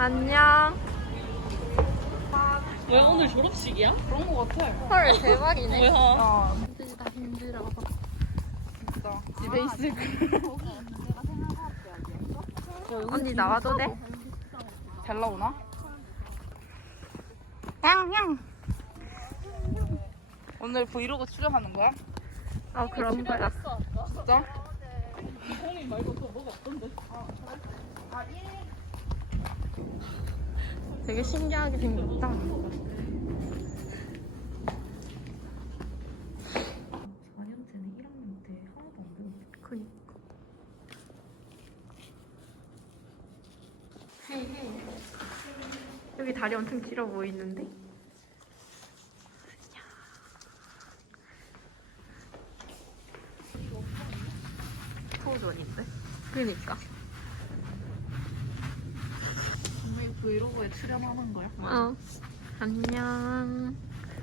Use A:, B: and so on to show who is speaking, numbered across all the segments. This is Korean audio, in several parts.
A: 안녕.
B: 왜 오늘 졸업식이야?
C: 그런 거 같아.
A: 헐 대박이네.
B: 뭐야?
A: 힘들다 힘들어.
C: 진짜 집에 있을 거.
A: 언니 나와도 돼?
C: 잘 나오나?
A: 향향.
C: 오늘 브이로그 출연하는 거야?
A: 그런 거야.
C: 진짜?
B: 홍이 말고 또 뭐가 없던데?
A: 되게 신기하게 생겼다.
B: 4년째는 1학년 때 하나도 안 배웠어.
A: 그니까. 헤이 헤이. 여기 다리 엄청 길어 보이는데? 소존인데? 그니까.
C: 오늘 브이로그에 출연하는 거야?
A: 안녕.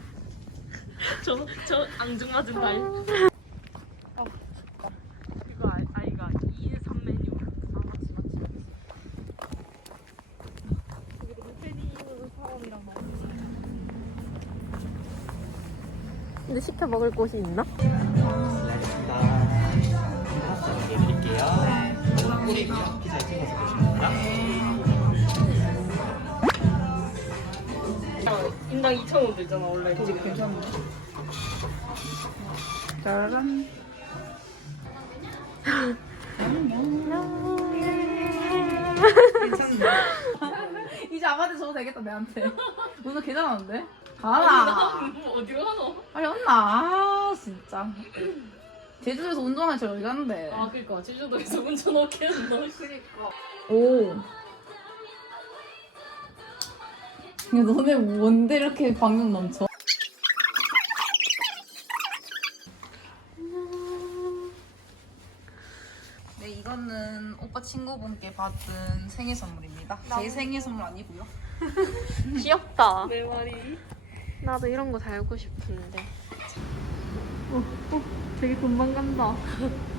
B: 저 앙증맞은 날.
C: 이거 아이가 2인3 메뉴. 맞지.
B: 여기도 루테니우 사원이랑 먹었지.
A: 근데 시켜 먹을 곳이 있나?
D: 알겠습니다. 파스타 준비해드릴게요. 뿌리고요. 피자에 찍어서 드시면 됩니다.
B: 인당 2,000원 들잖아 원래.
C: 되게 괜찮네. 짜란. 괜찮네. 이제 아마도 줘도 되겠다 내한테. 오늘 괜찮았는데? 가라.
B: 어디로 가노?
C: 빨리 온나. 아 진짜. 제주도에서 운동하는 저 어디 갔는데?
B: 아 그니까 제주도에서 운전 어깨 너.
C: 오. 야 너네 뭔데 이렇게 방금 넘쳐? 네 이거는 오빠 친구분께 받은 생일 선물입니다. 제 생일 선물 아니고요.
A: 귀엽다.
B: 내 말이.
A: 나도 이런 거 달고 싶은데. 되게 금방 간다.